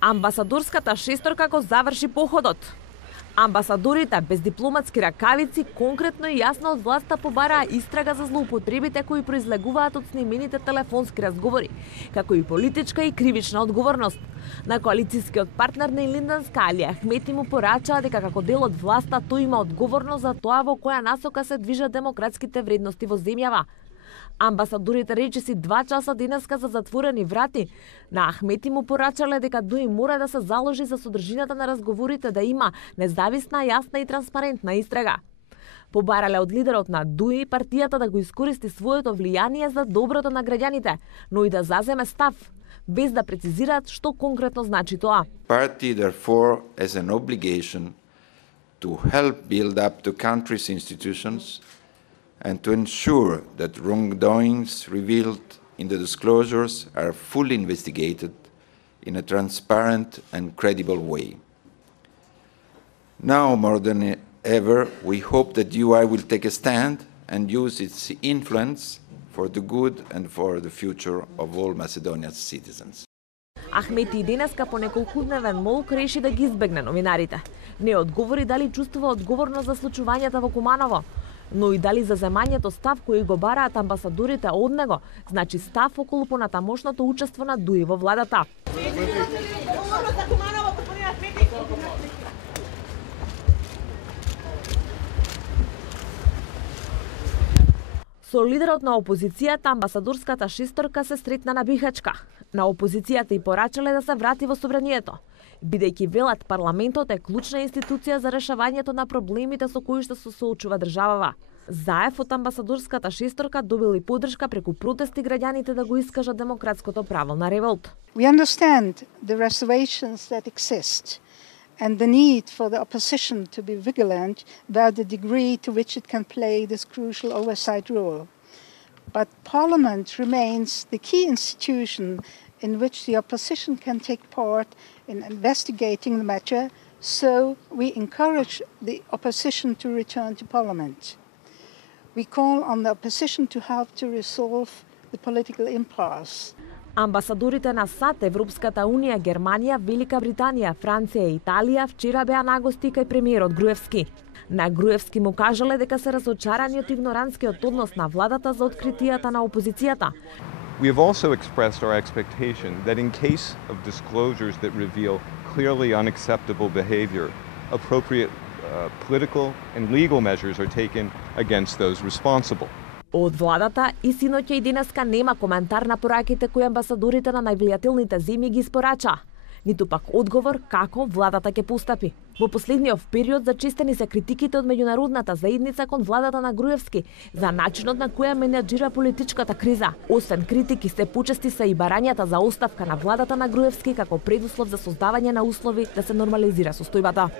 Амбасадорската шесторка го заврши походот. Амбасадорите без дипломатски ракавици конкретно и јасно од власта побараа истрага за злоупотребите кои произлегуваат од снимените телефонски разговори, како и политичка и кривична одговорност. На коалицијскиот партнер на Илинданска Али Ахмети му порачаа дека како дел од власта тој има одговорност за тоа во која насока се движат демократските вредности во земјава. Амбасадорите речиси 2 часа денеска за затворени врати. На Ахмети му порачале дека ДУИ мора да се заложи за содржината на разговорите да има независна, јасна и транспарентна истрага. Побарале од лидерот на ДУИ партијата да го искористи своето влијание за доброто на граѓаните, но и да заземе став, без да прецизираат што конкретно значи тоа. Party therefore has an obligation to help build up the country's institutions and to ensure that wrongdoings revealed in the disclosures are fully investigated in a transparent and credible way. Now more than ever, we hope that UI will take a stand and use its influence for the good and for the future of all Macedonia's citizens. Ахмети и денеска по неколкудневен молк реши да ги избегне новинарите. Не одговори дали чувствува одговорност за случувањата во Куманово, но и дали за земањето став кој го бараат амбасадорите од него, значи став околу понатамошното учество на ДУИ во владата. Со лидерот на опозицијата, амбасадорската шесторка се сретна на Бихачка. На опозицијата и порачале да се врати во собранието, бидејќи велат парламентот е клучна институција за решавањето на проблемите со кои што се соочува државава. Заев од амбасадорската шесторка добил и поддршка преку протести граѓаните да го искажат демократското право на револт. We understand the reservations that exist and the need for the opposition to be vigilant about the degree to which it can play this crucial oversight role. But Parliament remains the key institution in which the opposition can take part in investigating the matter, so we encourage the opposition to return to Parliament. We call on the opposition to help to resolve the political impasse. Амбасадорите на САД, Европската Унија, Германија, Велика Британија, Франција и Италија вчера беа нагости кај премиерот Груевски. На Груевски му кажале дека се разочарани од игноранскиот однос на владата за откритијата на опозицијата. We have also expressed our expectation that in case of disclosures that reveal clearly unacceptable behavior, appropriate political and legal measures are taken against those responsible. Од владата и синоќа и денеска нема коментар на пораките кои амбасадорите на највлијателните земји ги испорача, ниту пак одговор како владата ќе постапи. Во последниот период зачестени се критиките од меѓународната заедница кон владата на Груевски за начинот на која менеджира политичката криза. Освен критики, се почести се и барањата за оставка на владата на Груевски како предуслов за создавање на услови да се нормализира состојбата.